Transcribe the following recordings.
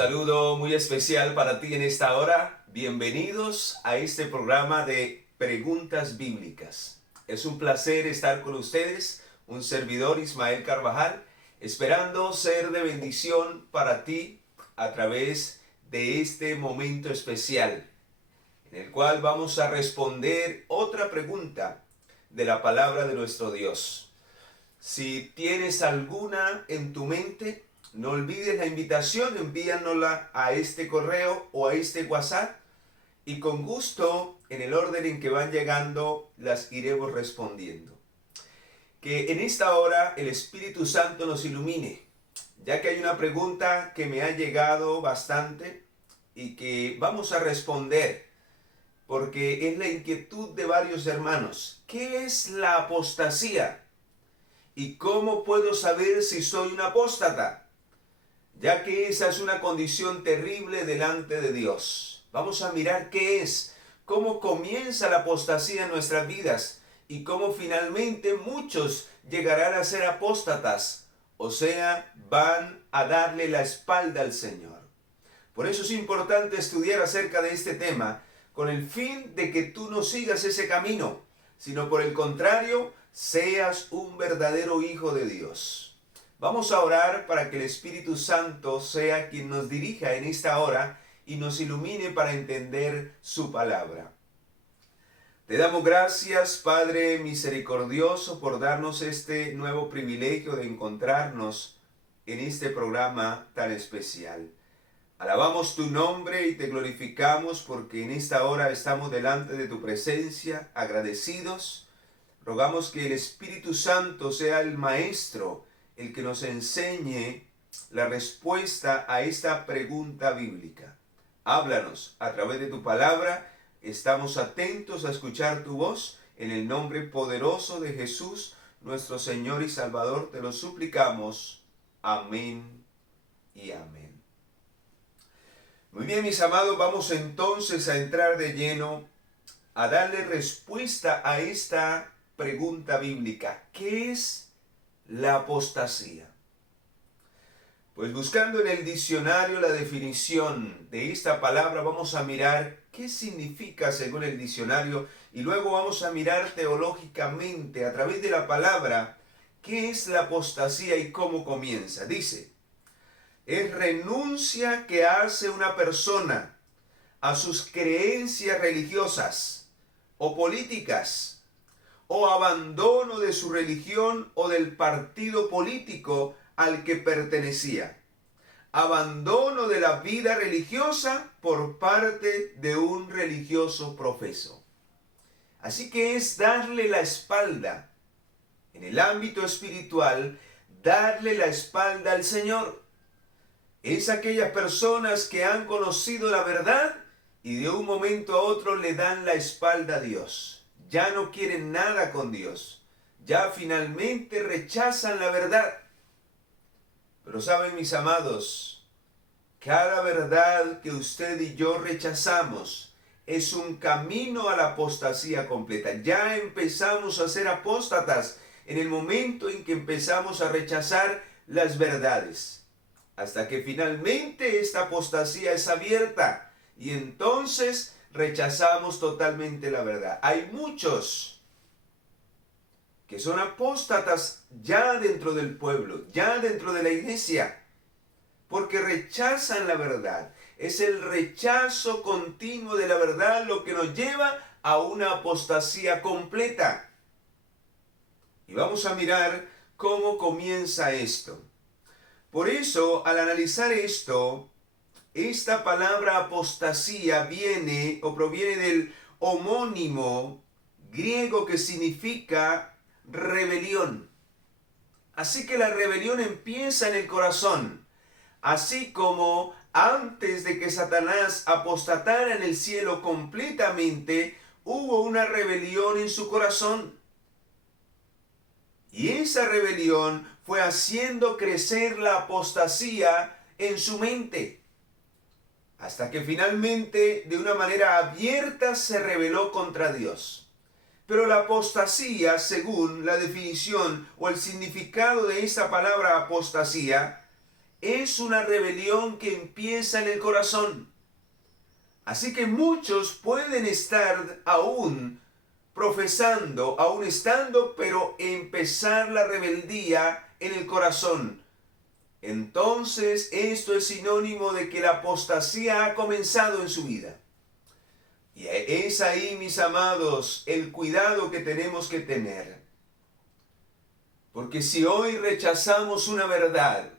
saludo muy especial para ti en esta hora. Bienvenidos a este programa de Preguntas Bíblicas. Es un placer estar con ustedes, un servidor Ismael Carvajal, esperando ser de bendición para ti a través de este momento especial, en el cual vamos a responder otra pregunta de la palabra de nuestro Dios. Si tienes alguna en tu mente, no olvides la invitación, envíanosla a este correo o a este WhatsApp y con gusto, en el orden en que van llegando, las iremos respondiendo. Que en esta hora el Espíritu Santo nos ilumine, ya que hay una pregunta que me ha llegado bastante y que vamos a responder, porque es la inquietud de varios hermanos. ¿Qué es la apostasía? ¿Y cómo puedo saber si soy un apóstata? Ya que esa es una condición terrible delante de Dios. Vamos a mirar qué es, cómo comienza la apostasía en nuestras vidas y cómo finalmente muchos llegarán a ser apóstatas, o sea, van a darle la espalda al Señor. Por eso es importante estudiar acerca de este tema, con el fin de que tú no sigas ese camino, sino por el contrario, seas un verdadero hijo de Dios. Vamos a orar para que el Espíritu Santo sea quien nos dirija en esta hora y nos ilumine para entender su palabra. Te damos gracias, Padre misericordioso, por darnos este nuevo privilegio de encontrarnos en este programa tan especial. Alabamos tu nombre y te glorificamos porque en esta hora estamos delante de tu presencia, agradecidos. Rogamos que el Espíritu Santo sea el Maestro, el que nos enseñe la respuesta a esta pregunta bíblica. Háblanos a través de tu palabra. Estamos atentos a escuchar tu voz. En el nombre poderoso de Jesús, nuestro Señor y Salvador, te lo suplicamos. Amén y amén. Muy bien, mis amados, vamos entonces a entrar de lleno a darle respuesta a esta pregunta bíblica. ¿Qué es la apostasía? Pues buscando en el diccionario la definición de esta palabra, vamos a mirar qué significa según el diccionario y luego vamos a mirar teológicamente a través de la palabra qué es la apostasía y cómo comienza. Dice, es renuncia que hace una persona a sus creencias religiosas o políticas, o abandono de su religión o del partido político al que pertenecía. Abandono de la vida religiosa por parte de un religioso profeso. Así que es darle la espalda, en el ámbito espiritual, darle la espalda al Señor. Es aquellas personas que han conocido la verdad y de un momento a otro le dan la espalda a Dios. Ya no quieren nada con Dios. Ya finalmente rechazan la verdad. Pero saben, mis amados, cada verdad que usted y yo rechazamos es un camino a la apostasía completa. Ya empezamos a ser apóstatas en el momento en que empezamos a rechazar las verdades. Hasta que finalmente esta apostasía es abierta y entonces rechazamos totalmente la verdad. Hay muchos que son apóstatas ya dentro del pueblo, ya dentro de la iglesia, porque rechazan la verdad. Es el rechazo continuo de la verdad lo que nos lleva a una apostasía completa. Y vamos a mirar cómo comienza esto. Por eso, al analizar esto, esta palabra apostasía viene o proviene del homónimo griego que significa rebelión. Así que la rebelión empieza en el corazón, así como antes de que Satanás apostatara en el cielo completamente, hubo una rebelión en su corazón. Y esa rebelión fue haciendo crecer la apostasía en su mente, hasta que finalmente, de una manera abierta, se rebeló contra Dios. Pero la apostasía, según la definición o el significado de esta palabra apostasía, es una rebelión que empieza en el corazón. Así que muchos pueden estar aún profesando, aún estando, pero empezar la rebeldía en el corazón. Entonces, esto es sinónimo de que la apostasía ha comenzado en su vida. Y es ahí, mis amados, el cuidado que tenemos que tener. Porque si hoy rechazamos una verdad,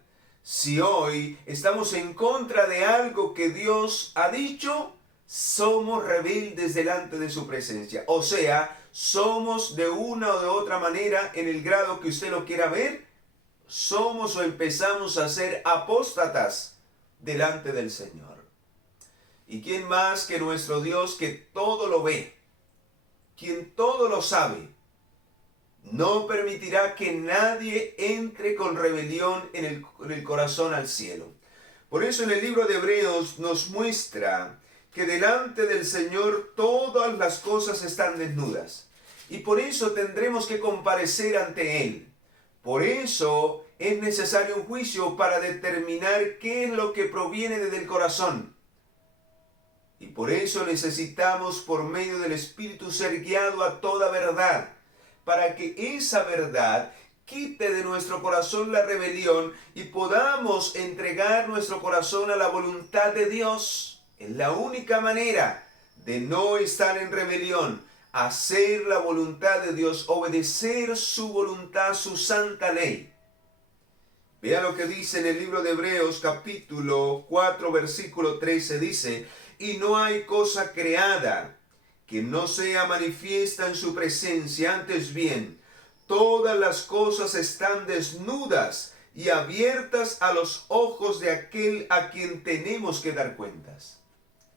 si hoy estamos en contra de algo que Dios ha dicho, somos rebeldes delante de su presencia. O sea, somos de una o de otra manera, en el grado que usted lo quiera ver, somos o empezamos a ser apóstatas delante del Señor. ¿Y quién más que nuestro Dios, que todo lo ve, quien todo lo sabe, no permitirá que nadie entre con rebelión en el corazón al cielo? Por eso en el libro de Hebreos nos muestra que delante del Señor todas las cosas están desnudas. Y por eso tendremos que comparecer ante Él. Por eso es necesario un juicio para determinar qué es lo que proviene desde el corazón. Y por eso necesitamos por medio del Espíritu ser guiado a toda verdad, para que esa verdad quite de nuestro corazón la rebelión y podamos entregar nuestro corazón a la voluntad de Dios. Es la única manera de no estar en rebelión, hacer la voluntad de Dios, obedecer su voluntad, su santa ley. Vea lo que dice en el libro de Hebreos capítulo 4 versículo 13, dice: y no hay cosa creada que no sea manifiesta en su presencia, antes bien, todas las cosas están desnudas y abiertas a los ojos de aquel a quien tenemos que dar cuentas.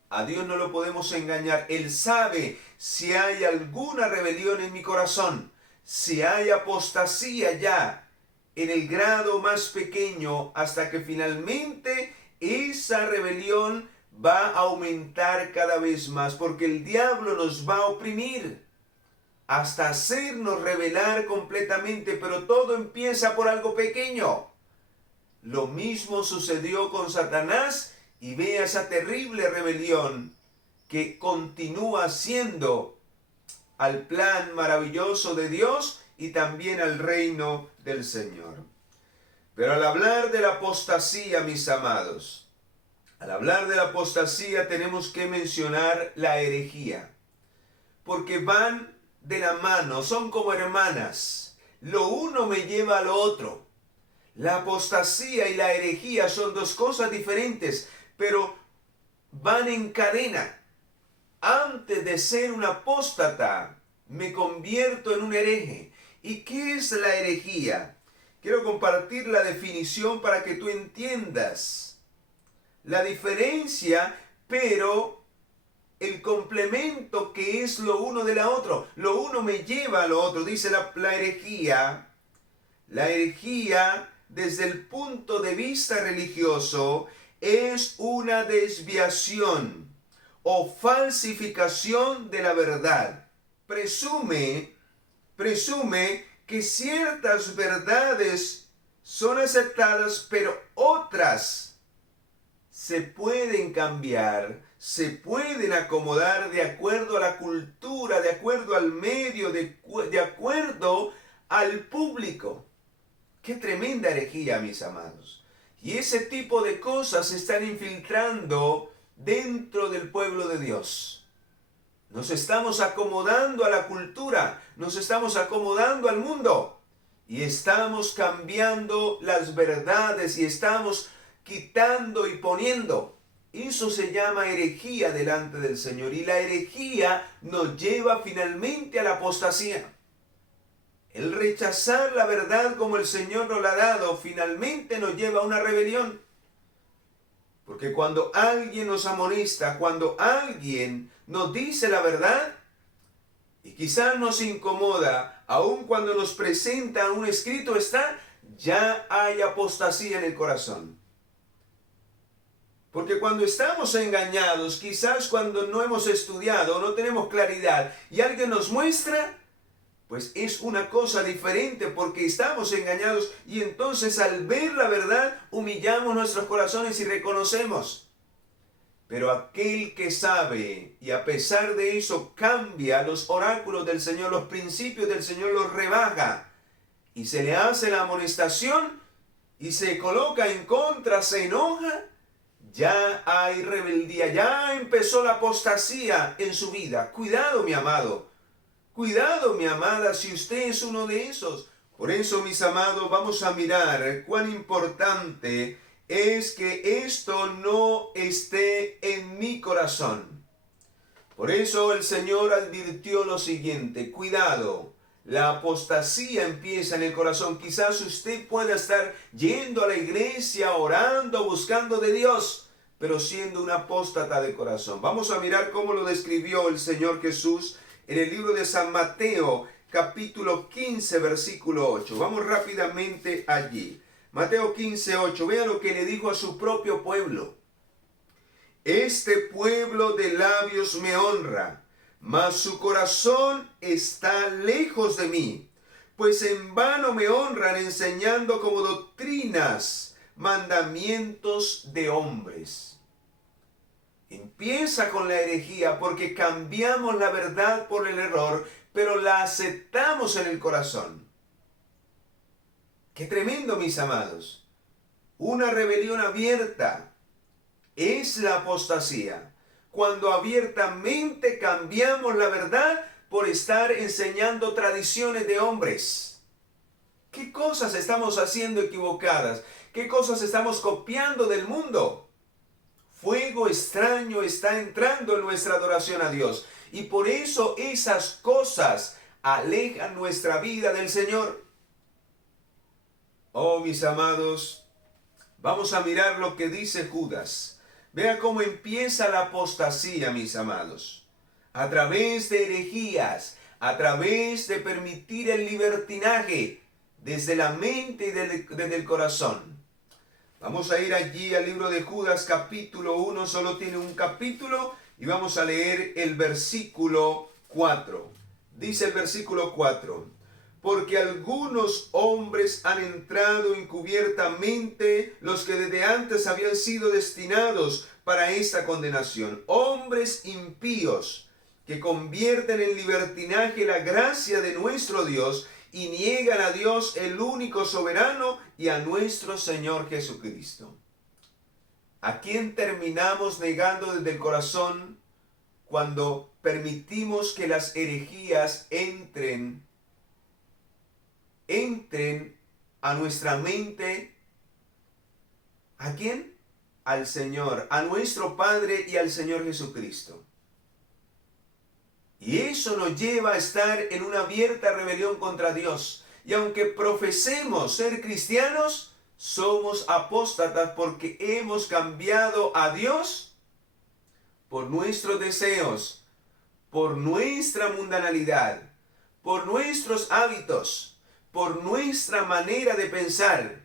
A Dios no lo podemos engañar. Él sabe si hay alguna rebelión en mi corazón, si hay apostasía ya en el grado más pequeño, hasta que finalmente esa rebelión va a aumentar cada vez más, porque el diablo nos va a oprimir hasta hacernos rebelar completamente, pero todo empieza por algo pequeño. Lo mismo sucedió con Satanás, y vea esa terrible rebelión que continúa siendo al plan maravilloso de Dios y también al reino del Señor. Pero al hablar de la apostasía, mis amados, al hablar de la apostasía tenemos que mencionar la herejía, porque van de la mano, son como hermanas. Lo uno me lleva a lo otro. La apostasía y la herejía son dos cosas diferentes, pero van en cadena. Antes de ser un apóstata, me convierto en un hereje. ¿Y qué es la herejía? Quiero compartir la definición para que tú entiendas la diferencia, pero el complemento que es lo uno de la otra. Lo uno me lleva a lo otro. Dice la herejía. La herejía, desde el punto de vista religioso, es una desviación o falsificación de la verdad. Presume que ciertas verdades son aceptadas, pero otras se pueden cambiar, se pueden acomodar de acuerdo a la cultura, de acuerdo al medio, de acuerdo al público. ¡Qué tremenda herejía, mis amados! Y ese tipo de cosas se están infiltrando dentro del pueblo de Dios. Nos estamos acomodando a la cultura, nos estamos acomodando al mundo y estamos cambiando las verdades y estamos quitando y poniendo. Eso se llama herejía delante del Señor, y la herejía nos lleva finalmente a la apostasía. El rechazar la verdad como el Señor nos la ha dado finalmente nos lleva a una rebelión. Porque cuando alguien nos amonesta, cuando alguien nos dice la verdad, y quizás nos incomoda, aun cuando nos presenta un escrito está, ya hay apostasía en el corazón. Porque cuando estamos engañados, quizás cuando no hemos estudiado, no tenemos claridad, y alguien nos muestra, pues es una cosa diferente porque estamos engañados y entonces al ver la verdad humillamos nuestros corazones y reconocemos. Pero aquel que sabe y a pesar de eso cambia los oráculos del Señor, los principios del Señor los rebaja y se le hace la amonestación y se coloca en contra, se enoja, ya hay rebeldía, ya empezó la apostasía en su vida. Cuidado, mi amado, cuidado, mi amada, si usted es uno de esos. Por eso, mis amados, vamos a mirar cuán importante es que esto no esté en mi corazón. Por eso el Señor advirtió lo siguiente: cuidado, la apostasía empieza en el corazón. Quizás usted pueda estar yendo a la iglesia, orando, buscando de Dios, pero siendo un apóstata de corazón. Vamos a mirar cómo lo describió el Señor Jesús en el libro de San Mateo, capítulo 15, versículo 8. Vamos rápidamente allí. Mateo 15, 8. Vea lo que le dijo a su propio pueblo. Este pueblo de labios me honra, mas su corazón está lejos de mí, pues en vano me honran enseñando como doctrinas mandamientos de hombres. Empieza con la herejía porque cambiamos la verdad por el error, pero la aceptamos en el corazón. ¡Qué tremendo, mis amados! Una rebelión abierta es la apostasía. Cuando abiertamente cambiamos la verdad por estar enseñando tradiciones de hombres. ¿Qué cosas estamos haciendo equivocadas? ¿Qué cosas estamos copiando del mundo? Fuego extraño está entrando en nuestra adoración a Dios. Y por eso esas cosas alejan nuestra vida del Señor. Oh, mis amados, vamos a mirar lo que dice Judas. Vea cómo empieza la apostasía, mis amados. A través de herejías, a través de permitir el libertinaje desde la mente y desde el corazón. Vamos a ir allí al libro de Judas, capítulo 1, solo tiene un capítulo, y vamos a leer el versículo 4. Dice el versículo 4. Porque algunos hombres han entrado encubiertamente, los que desde antes habían sido destinados para esta condenación. Hombres impíos que convierten en libertinaje la gracia de nuestro Dios y niegan a Dios el único soberano y a nuestro Señor Jesucristo. ¿A quién terminamos negando desde el corazón cuando permitimos que las herejías entren a nuestra mente? ¿A quién? Al Señor, a nuestro Padre y al Señor Jesucristo. Y eso nos lleva a estar en una abierta rebelión contra Dios. Y aunque profesemos ser cristianos, somos apóstatas porque hemos cambiado a Dios por nuestros deseos, por nuestra mundanalidad, por nuestros hábitos, por nuestra manera de pensar.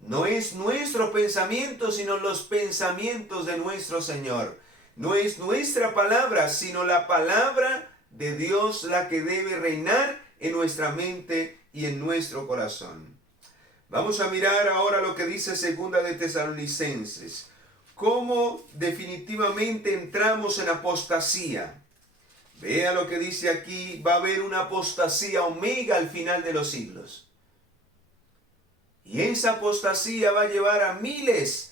No es nuestro pensamiento, sino los pensamientos de nuestro Señor. No es nuestra palabra, sino la palabra de Dios la que debe reinar en nuestra mente y en nuestro corazón. Vamos a mirar ahora lo que dice Segunda de Tesalonicenses. Cómo definitivamente entramos en apostasía. Vea lo que dice aquí, va a haber una apostasía omega al final de los siglos. Y esa apostasía va a llevar a miles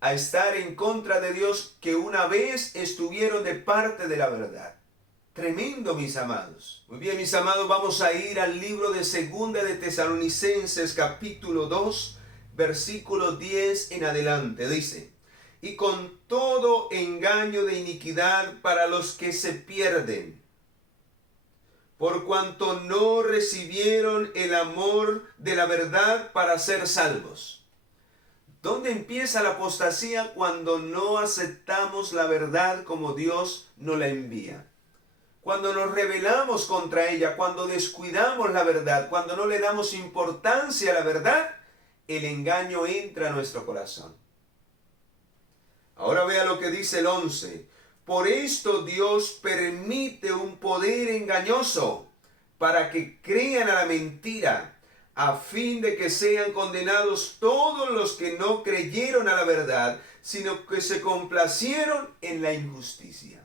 a estar en contra de Dios que una vez estuvieron de parte de la verdad. Tremendo, mis amados. Muy bien, mis amados, vamos a ir al libro de Segunda de Tesalonicenses, capítulo 2, versículo 10 en adelante. Dice: y con todo engaño de iniquidad para los que se pierden, por cuanto no recibieron el amor de la verdad para ser salvos. ¿Dónde empieza la apostasía? Cuando no aceptamos la verdad como Dios nos la envía. Cuando nos rebelamos contra ella, cuando descuidamos la verdad, cuando no le damos importancia a la verdad, el engaño entra a nuestro corazón. Ahora vea lo que dice el 11. Por esto Dios permite un poder engañoso para que crean a la mentira, a fin de que sean condenados todos los que no creyeron a la verdad, sino que se complacieron en la injusticia.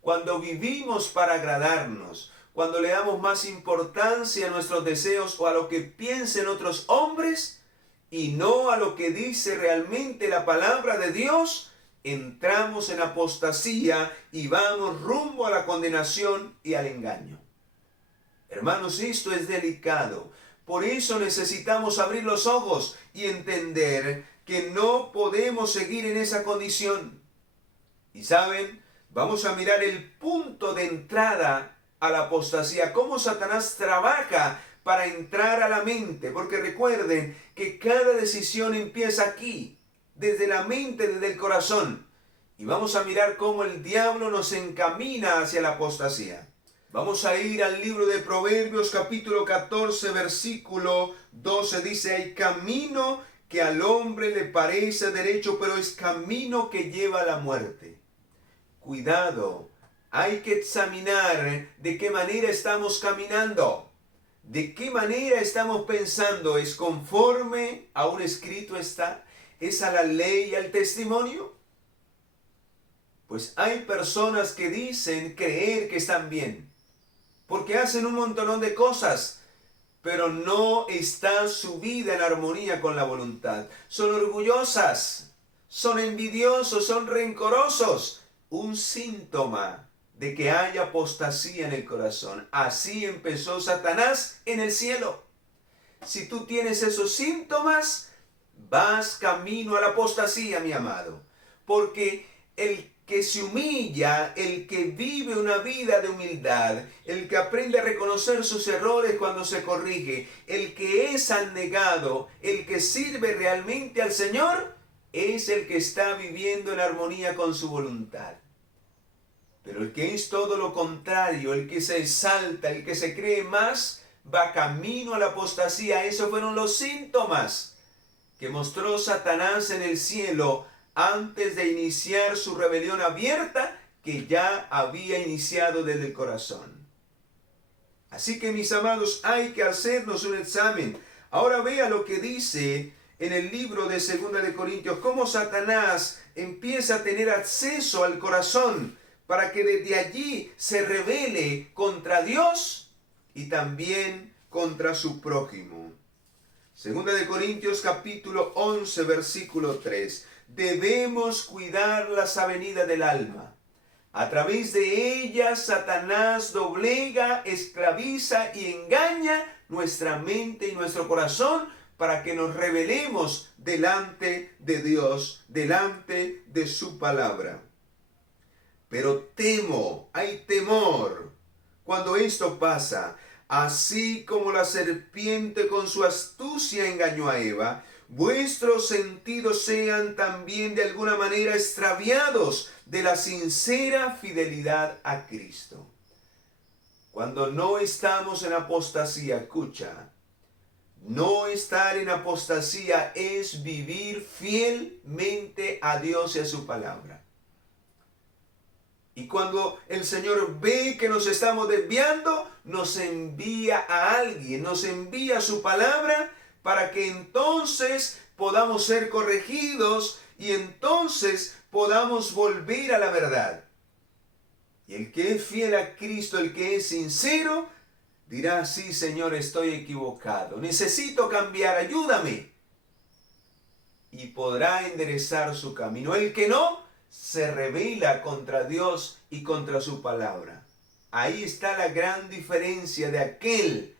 Cuando vivimos para agradarnos, cuando le damos más importancia a nuestros deseos o a lo que piensen otros hombres y no a lo que dice realmente la palabra de Dios, entramos en apostasía y vamos rumbo a la condenación y al engaño. Hermanos, esto es delicado. Por eso necesitamos abrir los ojos y entender que no podemos seguir en esa condición. Y saben, vamos a mirar el punto de entrada a la apostasía, cómo Satanás trabaja para entrar a la mente, porque recuerden que cada decisión empieza aquí, desde la mente, desde el corazón. Y vamos a mirar cómo el diablo nos encamina hacia la apostasía. Vamos a ir al libro de Proverbios capítulo 14 versículo 12. Dice, hay camino que al hombre le parece derecho, pero es camino que lleva a la muerte. Cuidado, hay que examinar de qué manera estamos caminando, de qué manera estamos pensando. ¿Es conforme a un escrito está? ¿Es a la ley y al testimonio? Pues hay personas que dicen creer que están bien, porque hacen un montón de cosas, pero no está su vida en armonía con la voluntad. Son orgullosas, son envidiosos, son rencorosos. Un síntoma de que hay apostasía en el corazón. Así empezó Satanás en el cielo. Si tú tienes esos síntomas, vas camino a la apostasía, mi amado. Porque el que se humilla, el que vive una vida de humildad, el que aprende a reconocer sus errores cuando se corrige, el que es abnegado, el que sirve realmente al Señor, es el que está viviendo en armonía con su voluntad. Pero el que es todo lo contrario, el que se exalta, el que se cree más, va camino a la apostasía. Esos fueron los síntomas que mostró Satanás en el cielo antes de iniciar su rebelión abierta, que ya había iniciado desde el corazón. Así que, mis amados, hay que hacernos un examen. Ahora vea lo que dice en el libro de 2 de Corintios, cómo Satanás empieza a tener acceso al corazón para que desde allí se rebele contra Dios y también contra su prójimo. 2 de Corintios capítulo 11 versículo 3. Debemos cuidar las avenidas del alma. A través de ellas Satanás doblega, esclaviza y engaña nuestra mente y nuestro corazón para que nos rebelemos delante de Dios, delante de su palabra. Pero temo, hay temor cuando esto pasa. Así como la serpiente con su astucia engañó a Eva, vuestros sentidos sean también de alguna manera extraviados de la sincera fidelidad a Cristo. Cuando no estamos en apostasía, escucha, no estar en apostasía es vivir fielmente a Dios y a su palabra. Y cuando el Señor ve que nos estamos desviando, nos envía a alguien, nos envía su palabra para que entonces podamos ser corregidos y entonces podamos volver a la verdad. Y el que es fiel a Cristo, el que es sincero, dirá, sí, Señor, estoy equivocado, necesito cambiar, ayúdame. Y podrá enderezar su camino. El que no, se rebela contra Dios y contra su palabra. Ahí está la gran diferencia de aquel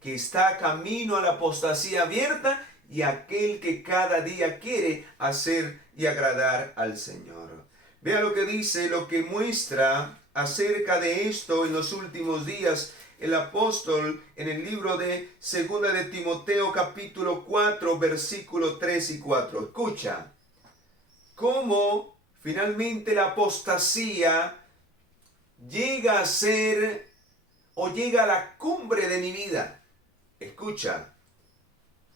que está camino a la apostasía abierta y aquel que cada día quiere hacer y agradar al Señor. Vea lo que dice, lo que muestra acerca de esto en los últimos días el apóstol en el libro de 2 de Timoteo capítulo 4 versículo 3 y 4. Escucha, cómo finalmente la apostasía llega a ser o llega a la cumbre de mi vida. Escucha,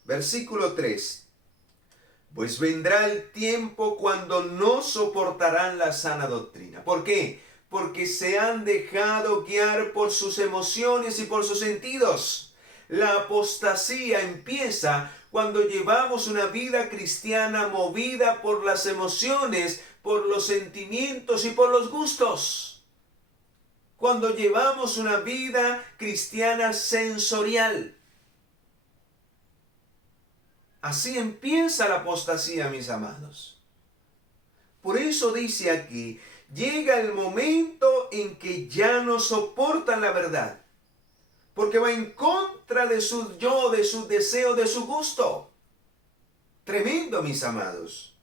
versículo 3. Pues vendrá el tiempo cuando no soportarán la sana doctrina. ¿Por qué? porque se han dejado guiar por sus emociones y por sus sentidos. La apostasía empieza cuando llevamos una vida cristiana movida por las emociones, por los sentimientos y por los gustos. Cuando llevamos una vida cristiana sensorial. Así empieza la apostasía, mis amados. Por eso dice aquí, llega el momento en que ya no soportan la verdad, porque va en contra de su yo, de su deseo, de su gusto. Tremendo, mis amados.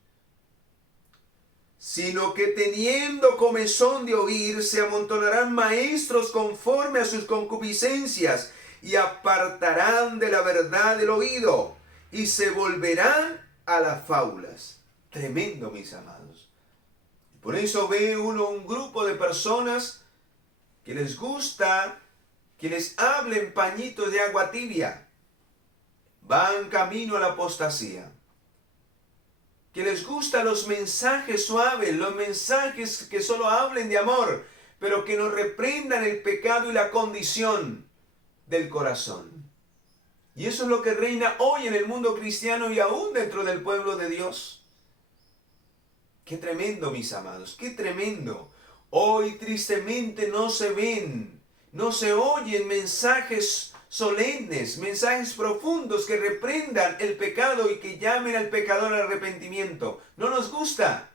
Sino que teniendo comezón de oír, se amontonarán maestros conforme a sus concupiscencias, y apartarán de la verdad el oído, y se volverán a las fábulas. Tremendo, mis amados. Por eso ve uno un grupo de personas que les gusta que les hablen pañitos de agua tibia. Van camino a la apostasía. Que les gustan los mensajes suaves, los mensajes que solo hablen de amor, pero que no reprendan el pecado y la condición del corazón. Y eso es lo que reina hoy en el mundo cristiano y aún dentro del pueblo de Dios. Qué tremendo, mis amados, qué tremendo. Hoy tristemente no se ven, no se oyen mensajes solemnes, mensajes profundos que reprendan el pecado y que llamen al pecador al arrepentimiento. No nos gusta.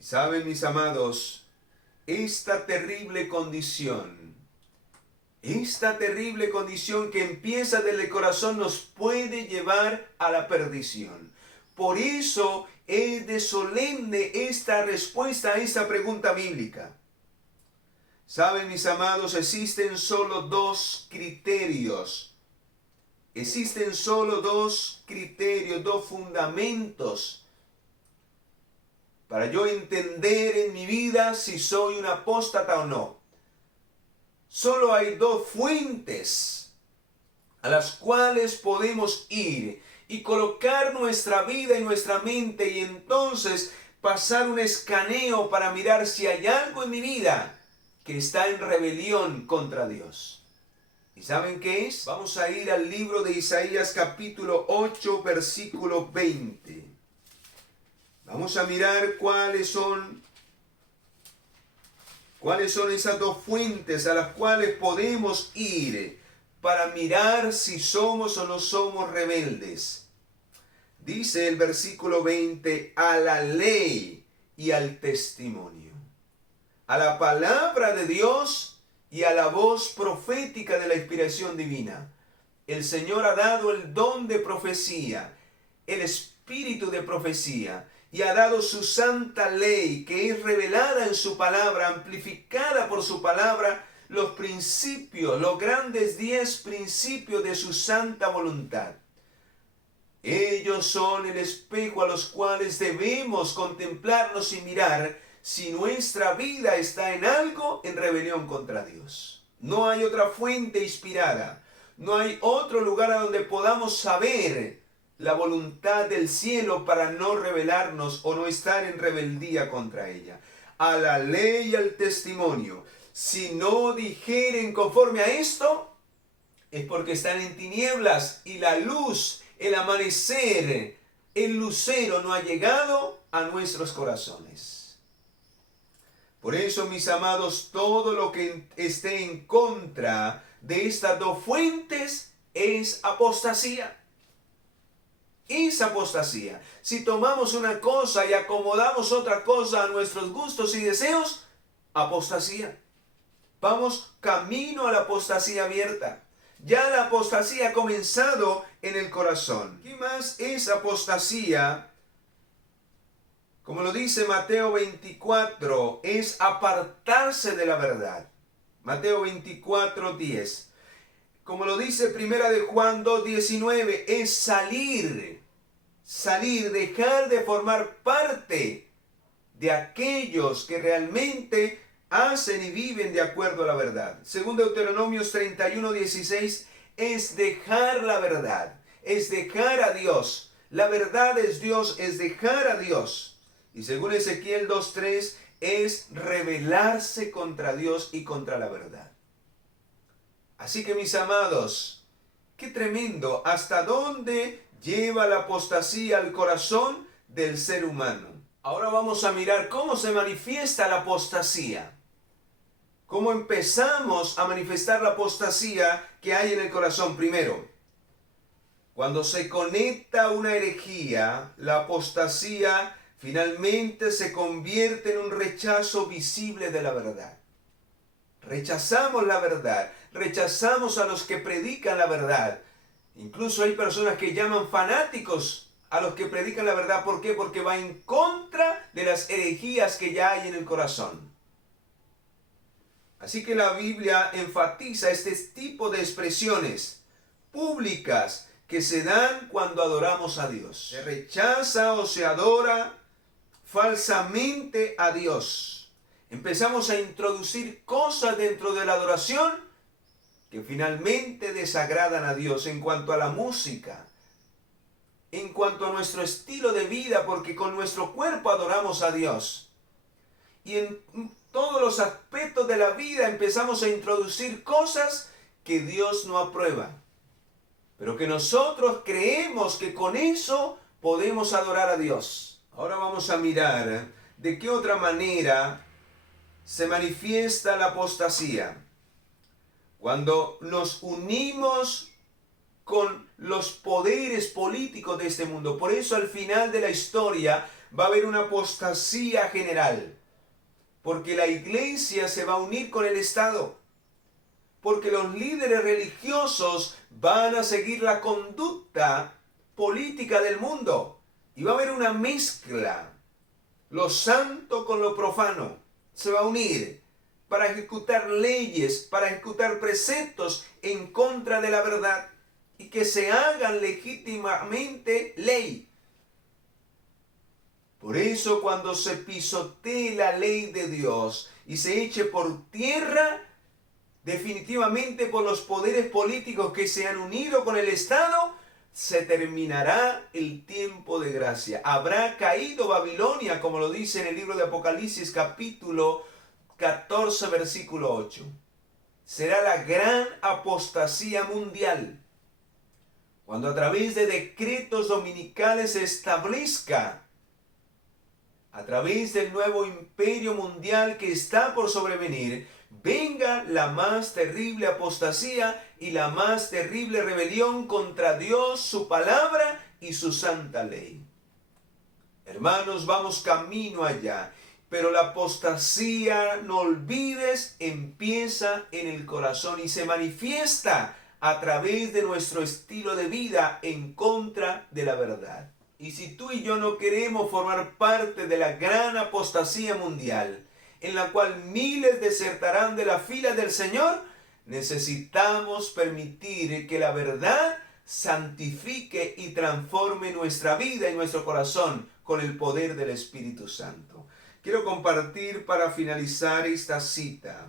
¿Saben, mis amados? Esta terrible condición que empieza desde el corazón nos puede llevar a la perdición. Por eso es de solemne esta respuesta a esta pregunta bíblica. Saben, mis amados, existen solo dos criterios. Existen solo dos criterios, dos fundamentos para yo entender en mi vida si soy un apóstata o no. Solo hay dos fuentes a las cuales podemos ir y colocar nuestra vida y nuestra mente y entonces pasar un escaneo para mirar si hay algo en mi vida que está en rebelión contra Dios. ¿Y saben qué es? Vamos a ir al libro de Isaías capítulo 8, versículo 20. Vamos a mirar cuáles son esas dos fuentes a las cuales podemos ir para mirar si somos o no somos rebeldes. Dice el versículo 20, a la ley y al testimonio, a la palabra de Dios y a la voz profética de la inspiración divina. El Señor ha dado el don de profecía, el espíritu de profecía, y ha dado su santa ley, que es revelada en su palabra, amplificada por su palabra, los principios, los grandes 10 principios de su santa voluntad. Ellos son el espejo a los cuales debemos contemplarnos y mirar si nuestra vida está en algo en rebelión contra Dios. No hay otra fuente inspirada, no hay otro lugar a donde podamos saber la voluntad del cielo para no rebelarnos o no estar en rebeldía contra ella. A la ley y al testimonio. Si no dijeren conforme a esto, es porque están en tinieblas y la luz, el amanecer, el lucero no ha llegado a nuestros corazones. Por eso, mis amados, todo lo que esté en contra de estas dos fuentes es apostasía. Es apostasía. Si tomamos una cosa y acomodamos otra cosa a nuestros gustos y deseos, apostasía. Vamos camino a la apostasía abierta. Ya la apostasía ha comenzado en el corazón. ¿Qué más es apostasía? Como lo dice Mateo 24, es apartarse de la verdad. Mateo 24, 10. Como lo dice Primera de Juan 2:19, es salir, dejar de formar parte de aquellos que realmente hacen y viven de acuerdo a la verdad. Según Deuteronomios 31:16, es dejar la verdad, es dejar a Dios. La verdad es Dios, es dejar a Dios. Y según Ezequiel 2:3, es rebelarse contra Dios y contra la verdad. Así que mis amados, qué tremendo, hasta dónde lleva la apostasía al corazón del ser humano. Ahora vamos a mirar cómo se manifiesta la apostasía. ¿Cómo empezamos a manifestar la apostasía que hay en el corazón? Primero, cuando se conecta una herejía, la apostasía finalmente se convierte en un rechazo visible de la verdad. Rechazamos la verdad, rechazamos a los que predican la verdad. Incluso hay personas que llaman fanáticos a los que predican la verdad. ¿Por qué? Porque va en contra de las herejías que ya hay en el corazón. Así que la Biblia enfatiza este tipo de expresiones públicas que se dan cuando adoramos a Dios. Se rechaza o se adora falsamente a Dios. Empezamos a introducir cosas dentro de la adoración que finalmente desagradan a Dios en cuanto a la música, en cuanto a nuestro estilo de vida, porque con nuestro cuerpo adoramos a Dios. Y en todos los aspectos de la vida empezamos a introducir cosas que Dios no aprueba, pero que nosotros creemos que con eso podemos adorar a Dios. Ahora vamos a mirar de qué otra manera se manifiesta la apostasía. Cuando nos unimos con los poderes políticos de este mundo. Por eso al final de la historia va a haber una apostasía general. Porque la iglesia se va a unir con el Estado. Porque los líderes religiosos van a seguir la conducta política del mundo. Y va a haber una mezcla. Lo santo con lo profano. Se va a unir para ejecutar leyes, para ejecutar preceptos en contra de la verdad y que se hagan legítimamente ley. Por eso cuando se pisotee la ley de Dios y se eche por tierra, definitivamente por los poderes políticos que se han unido con el Estado, se terminará el tiempo de gracia. Habrá caído Babilonia, como lo dice en el libro de Apocalipsis capítulo 14, versículo 8. Será la gran apostasía mundial. Cuando a través de decretos dominicales se establezca, a través del nuevo imperio mundial que está por sobrevenir, venga la más terrible apostasía y la más terrible rebelión contra Dios, su palabra y su santa ley. Hermanos, vamos camino allá. Pero la apostasía, no olvides, empieza en el corazón y se manifiesta a través de nuestro estilo de vida en contra de la verdad. Y si tú y yo no queremos formar parte de la gran apostasía mundial, en la cual miles desertarán de la fila del Señor, necesitamos permitir que la verdad santifique y transforme nuestra vida y nuestro corazón con el poder del Espíritu Santo. Quiero compartir para finalizar esta cita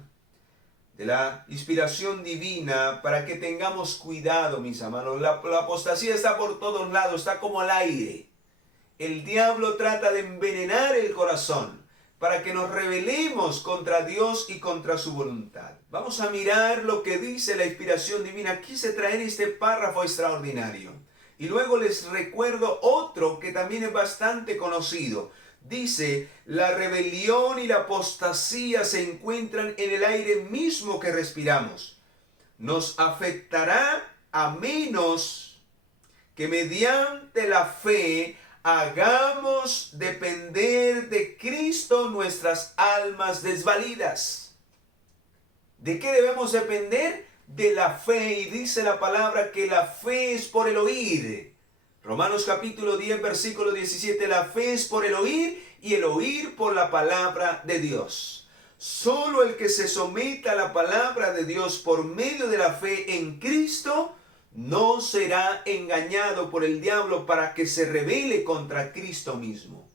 de la inspiración divina para que tengamos cuidado, mis amados. La apostasía está por todos lados, está como al aire. El diablo trata de envenenar el corazón para que nos rebelemos contra Dios y contra su voluntad. Vamos a mirar lo que dice la inspiración divina. Quise traer este párrafo extraordinario. Y luego les recuerdo otro que también es bastante conocido. Dice, la rebelión y la apostasía se encuentran en el aire mismo que respiramos. Nos afectará a menos que mediante la fe hagamos depender de Cristo nuestras almas desvalidas. ¿De qué debemos depender? De la fe. Y dice la palabra que la fe es por el oír. Romanos capítulo 10, versículo 17, la fe es por el oír y el oír por la palabra de Dios. Solo el que se someta a la palabra de Dios por medio de la fe en Cristo no será engañado por el diablo para que se rebele contra Cristo mismo.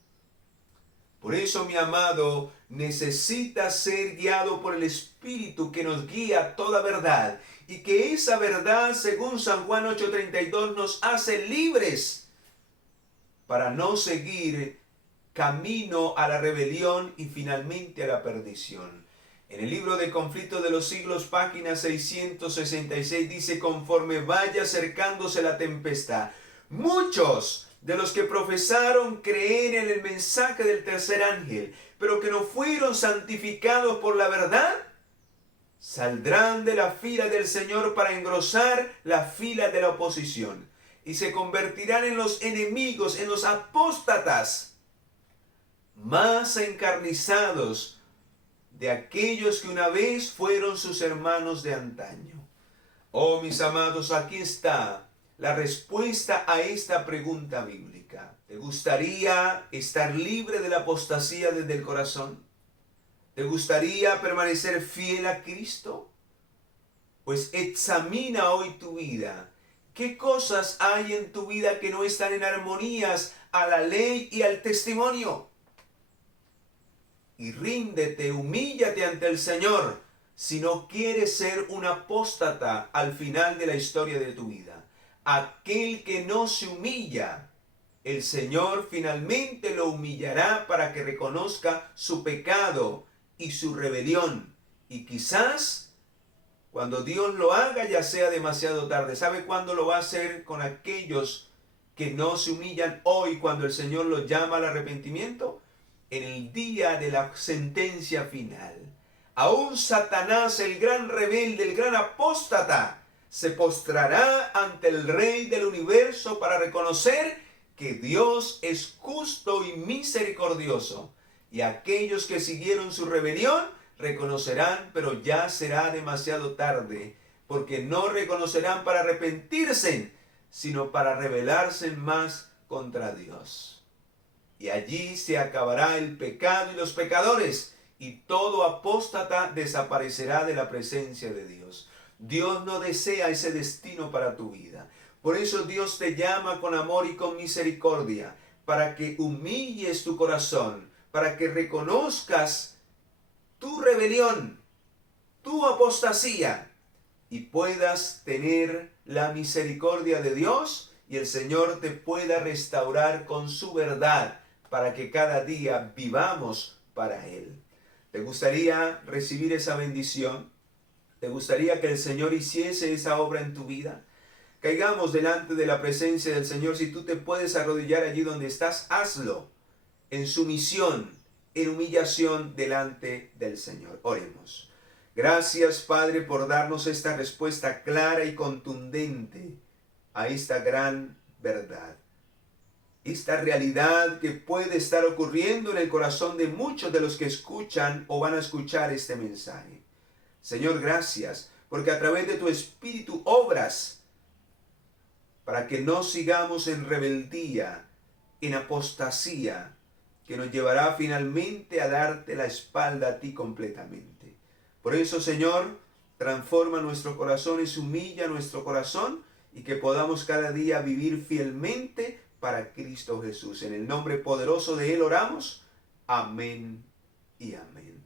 Por eso, mi amado, necesita ser guiado por el Espíritu que nos guía a toda verdad. Y que esa verdad, según San Juan 8:32, nos hace libres para no seguir camino a la rebelión y finalmente a la perdición. En el libro de Conflicto de los Siglos, página 666, dice: conforme vaya acercándose la tempestad, muchos de los que profesaron creer en el mensaje del tercer ángel, pero que no fueron santificados por la verdad, saldrán de la fila del Señor para engrosar la fila de la oposición, y se convertirán en los enemigos, en los apóstatas, más encarnizados de aquellos que una vez fueron sus hermanos de antaño. Oh, mis amados, aquí está la respuesta a esta pregunta bíblica. ¿Te gustaría estar libre de la apostasía desde el corazón? ¿Te gustaría permanecer fiel a Cristo? Pues examina hoy tu vida. ¿Qué cosas hay en tu vida que no están en armonías a la ley y al testimonio? Y ríndete, humíllate ante el Señor si no quieres ser un apóstata al final de la historia de tu vida. Aquel que no se humilla, el Señor finalmente lo humillará para que reconozca su pecado y su rebelión. Y quizás cuando Dios lo haga ya sea demasiado tarde. ¿Sabe cuándo lo va a hacer con aquellos que no se humillan hoy, cuando el Señor los llama al arrepentimiento? En el día de la sentencia final. Aún Satanás, el gran rebelde, el gran apóstata, se postrará ante el Rey del universo para reconocer que Dios es justo y misericordioso. Y aquellos que siguieron su rebelión reconocerán, pero ya será demasiado tarde, porque no reconocerán para arrepentirse, sino para rebelarse más contra Dios. Y allí se acabará el pecado y los pecadores, y todo apóstata desaparecerá de la presencia de Dios. Dios no desea ese destino para tu vida. Por eso Dios te llama con amor y con misericordia, para que humilles tu corazón, para que reconozcas tu rebelión, tu apostasía, y puedas tener la misericordia de Dios, y el Señor te pueda restaurar con su verdad, para que cada día vivamos para Él. ¿Te gustaría recibir esa bendición? ¿Te gustaría que el Señor hiciese esa obra en tu vida? Caigamos delante de la presencia del Señor. Si tú te puedes arrodillar allí donde estás, hazlo en sumisión, en humillación delante del Señor. Oremos. Gracias, Padre, por darnos esta respuesta clara y contundente a esta gran verdad. Esta realidad que puede estar ocurriendo en el corazón de muchos de los que escuchan o van a escuchar este mensaje. Señor, gracias, porque a través de tu Espíritu obras para que no sigamos en rebeldía, en apostasía, que nos llevará finalmente a darte la espalda a ti completamente. Por eso, Señor, transforma nuestro corazón y humilla nuestro corazón, y que podamos cada día vivir fielmente para Cristo Jesús. En el nombre poderoso de Él oramos. Amén y amén.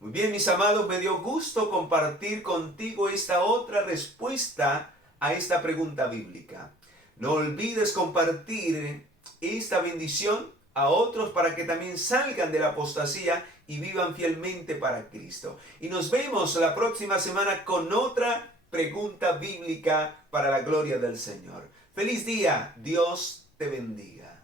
Muy bien, mis amados, me dio gusto compartir contigo esta otra respuesta a esta pregunta bíblica. No olvides compartir esta bendición a otros para que también salgan de la apostasía y vivan fielmente para Cristo. Y nos vemos la próxima semana con otra pregunta bíblica para la gloria del Señor. Feliz día, Dios te bendiga.